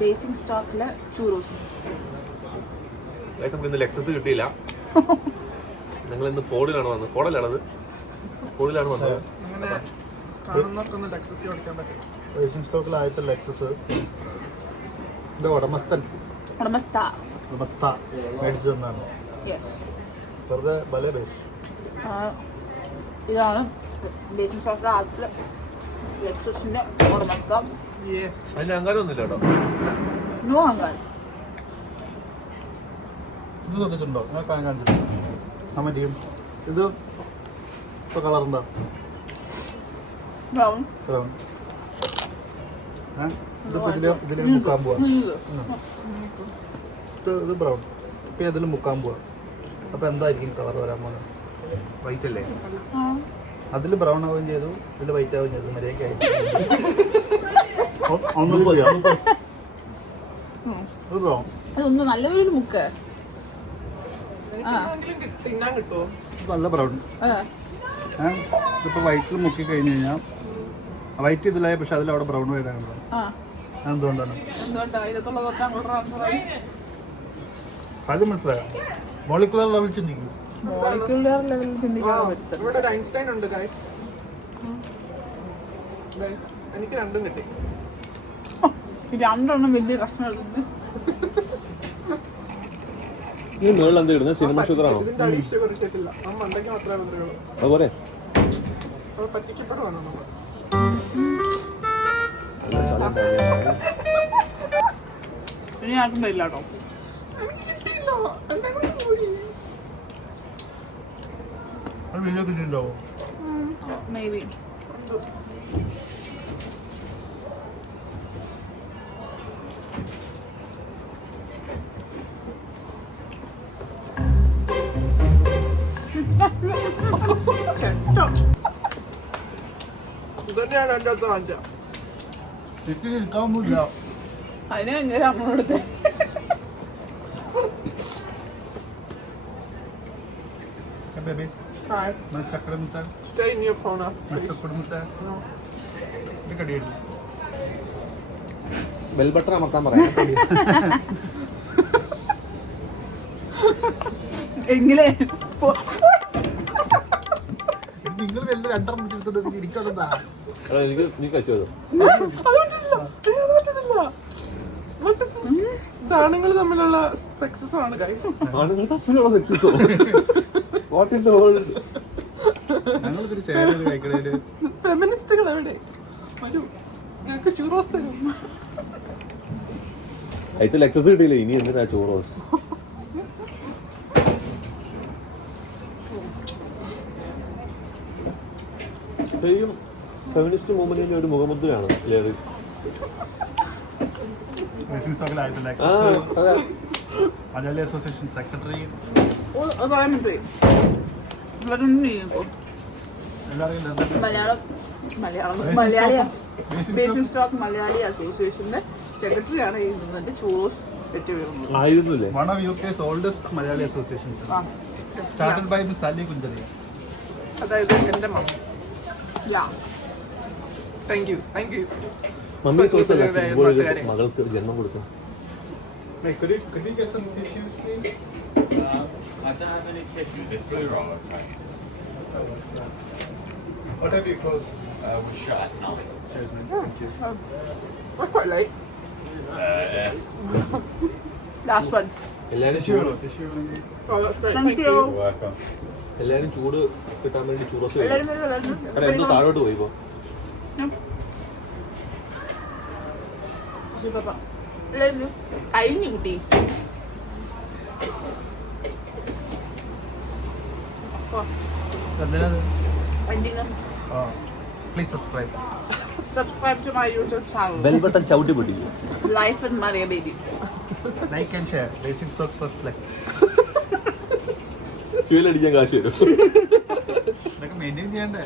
Basic സ്റ്റോക്കിലെ ചൂറോസ്. നമുക്ക് ഇന്ന് Lexus കിട്ടിയില്ല. ഞങ്ങൾ ഇന്ന് ഫോർഡിലാണ് വന്നത്. ഫോർഡിലാണത്. ഫോർഡിലാണ് വന്നത്. ബേസിക് സ്റ്റോക്കിൽ ആദ്യത്തെ ലെക്സസ് ഉടമസ്ഥ മേടിച്ചു തന്നാണ്. വെറുതെ ബല ബേസ്. ഇതാണ് ബേസിക് സ്റ്റോക്കിലെ ആദ്യത്തെ ലെക്സസിന്റെ ഉടമസ്ഥ. അതിന് അങ്കാരമൊന്നുമില്ല കേട്ടോ. നോ അങ്കാരം. ഇത് ശ്രദ്ധിച്ചിട്ടുണ്ടോ? ഞാൻ കാണിച്ചിട്ടുണ്ടോ? നമ്മുടെ ടീം ഇത് ഇപ്പോൾ കളർ എന്താ? ബ്രൗൺ. ബ്രൗൺ. ഇതിപ്പോൾ ഇതിൽ മുക്കാൻ പോവാ. ഇത് ബ്രൗൺ. ഇപ്പം ഇതിൽ മുക്കാൻ പോവാ. അപ്പോൾ എന്തായിരിക്കും കളർ വരാൻ പോകുന്നത്? വൈറ്റ് അല്ലേ? അതിൽ ബ്രൗൺ ആവുകയും ചെയ്തു, ഇതിൽ വൈറ്റ് ആവുകയും ചെയ്തു. മര്യാദയ്ക്കായി ബ്രൗൺ. അതൊന്ന് നല്ല ഒരു മുക്ക്. നല്ല ബ്രൗൺ. ഇതിപ്പോൾ വൈറ്റിൽ മുക്കി കഴിഞ്ഞ് കഴിഞ്ഞാൽ വൈറ്റ് ഇതിലായി, പക്ഷെ അതിലവിടെ ബ്രൗൺ വരാനുണ്ടോ? എന്തുകൊണ്ടാണ് അത് മനസ്സിലായോ? മോളിക്കുലർ ലെവൽ ചിന്തിക്കും. എനിക്ക് രണ്ടും കിട്ടി. രണ്ടെണ്ണം വലിയ കഷ്ണം എടുക്കുന്നു. ഈ മുകളിൽ എന്താ ഇടുന്നത്? സിനിമ ഷുഗറാണോ? അതുപോലെ ഇനി ആർക്കും തരില്ല കേട്ടോ. വീഡിയോ കിട്ടിയിട്ടുണ്ടോ? May be. ഇതന്നെയാണ് എൻ്റെ അടുത്ത് വാങ്ങിച്ചത്. എടുക്കാവുന്നില്ല. അതിന് എങ്ങനെ അമ്മോടത്തെ ബേബി Hi. ചക്കര മുത്താൻ Stay in your corner. ചക്കര മുത്താൻ ഇത് കടിയുണ്ട്. ബെൽ ബട്ടൺ അമർത്താൻ പറയാം. എങ്കിലേ നിങ്ങൾ എല്ലാം രണ്ടെണ്ണം എടുത്തിട്ട് ഇരിക്കണ്ടാ. എനിക്ക് നീ കഴിച്ചോ? ആണുങ്ങൾ തമ്മിലുള്ള സക്സസ് ആണ് ഗൈസ്. ആണുങ്ങൾ തമ്മിലുള്ള സക്സസോ? What in the world? ഞങ്ങളിതിൽ ഷെയർ ചെയ്ത് കഴിക്കണേല് ഫെമിനിസ്റ്റുകൾ എവിടെ? ഞങ്ങൾക്ക് ചൂറോസ് തരും. അതിൽ ലെക്സസ് കിട്ടിയില്ലേ, ഇനി എന്തിനാ ചോറോസ്? ഇത്രയും ഫെമിനിസ്റ്റ് മൂവ്മെന്റിന്റെ ഒരു മുഖമുദ്രയാണ് ലേറി. മലയാളി അസോസിയേഷൻ സെക്രട്ടറി പറയാൻ പറ്റുമോ? മലയാളിയാ. ബേസിക് സ്റ്റോക്ക് മലയാളി അസോസിയേഷന്റെ സെക്രട്ടറിയാണ് ഈ നിന്നിട്ട് ചൂറോസ് വെറ്റി വീഴുന്നത്. ആയിരുന്നില്ലേ? One of UK's oldest Malayali associations. Started by miss Sally Kunjaria. അതായത് എൻ്റെ മമ്മ. Thank you. മമ്മി മകൾക്ക് ജന്മം കൊടുത്തു. Could you get some tissues, please? I don't have any tissues. It's blue roll, okay? What have you closed? We're shut at 9. Cheers, man. Thank you. That's quite late. Yes. Last one. എല്ലാരും Tissue. ചൂട് Tissue. Oh, that's great. Thank you. You're welcome. എല്ലാരും ചൂട് കിട്ടാൻ വേണ്ടി ചൂറോസ് എല്ലാവരും എന്തോ താഴോട്ട് പോയി. ഇപ്പോ കഴിഞ്ഞു കുട്ടി. Please subscribe. Subscribe to my YouTube channel. Bell button ചവിട്ടി പിടിക്കും. Life with Maria Baby. Like and share. Basic Stocks First Flex. Fuel അടിക്കാൻ കാശ് വരും. ഇതൊക്കെ മെയിൻറ്റെയിൻ ചെയ്യണ്ടേ?